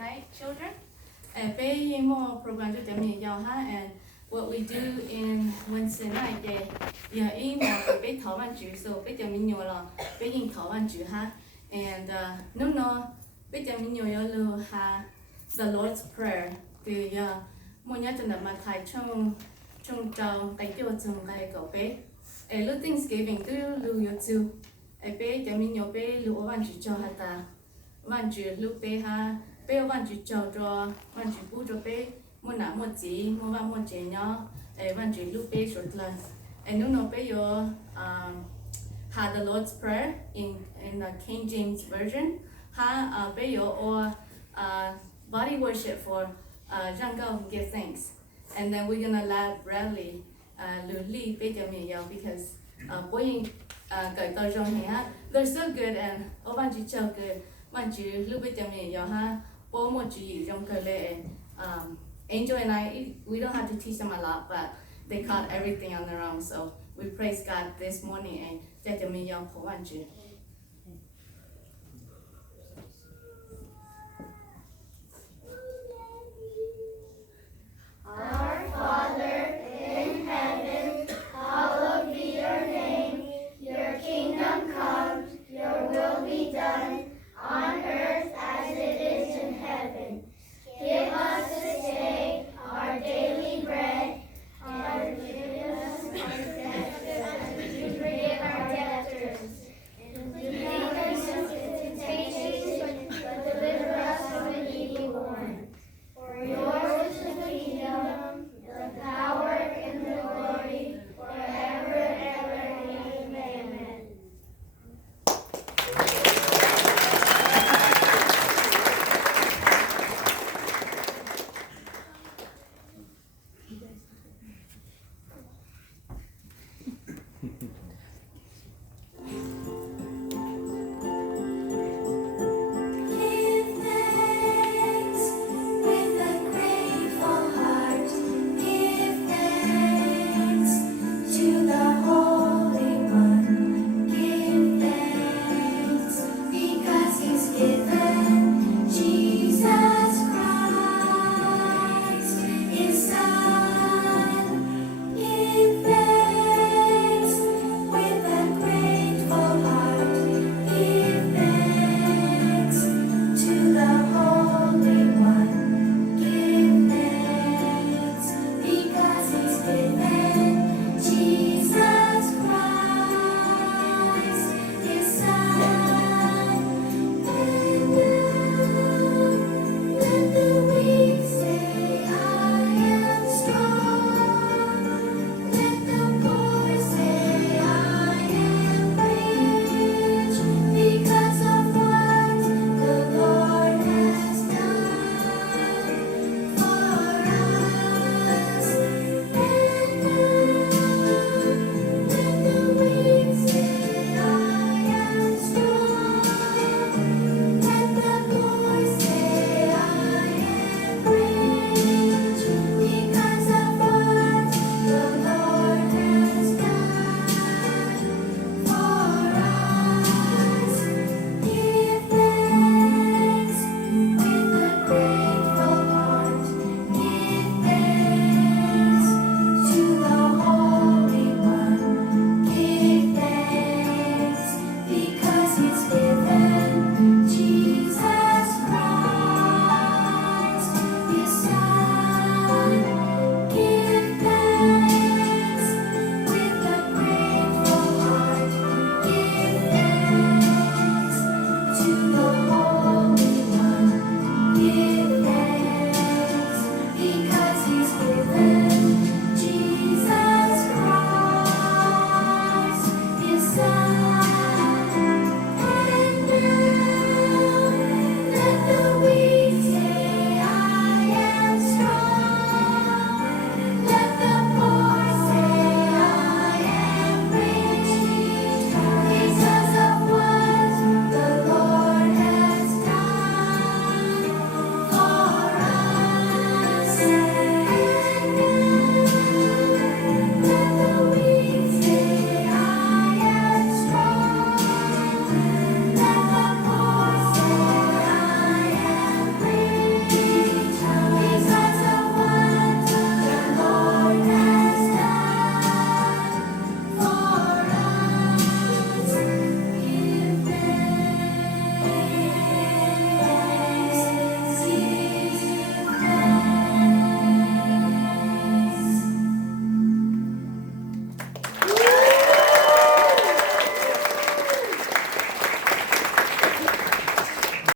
night, children. Pay more program to them and what we do in Wednesday night, yeah, email pay thảo văn chữ, so pay them in your law, paying thảo văn chữ ha, and no, pay them in your lu ha, the Lord's Prayer, the mua nhớ cho nằm mà thầy trong trâu tay tiêu trong cái cậu bé, lúc Thanksgiving tu lu yêu chu, bé them in your bé lu văn chữ cho hả ta, văn chữ lu bé ha. Bé văn chữ cho văn chữ bút cho bé mua nã mua chỉ mua văn mua chế nhỏ văn chữ lúc bé short class and no bé yo had the Lord's Prayer in the King James version ha bé yo or body worship for Jean Gao give thanks and then we're gonna let Bradley lu li bé cho mình yo because boy cởi tao trong này ha they're so good and văn chữ cho good văn chữ lúc bé cho mình yo ha. Angel and I, we don't have to teach them a lot, but they caught everything on their own. So we praise God this morning and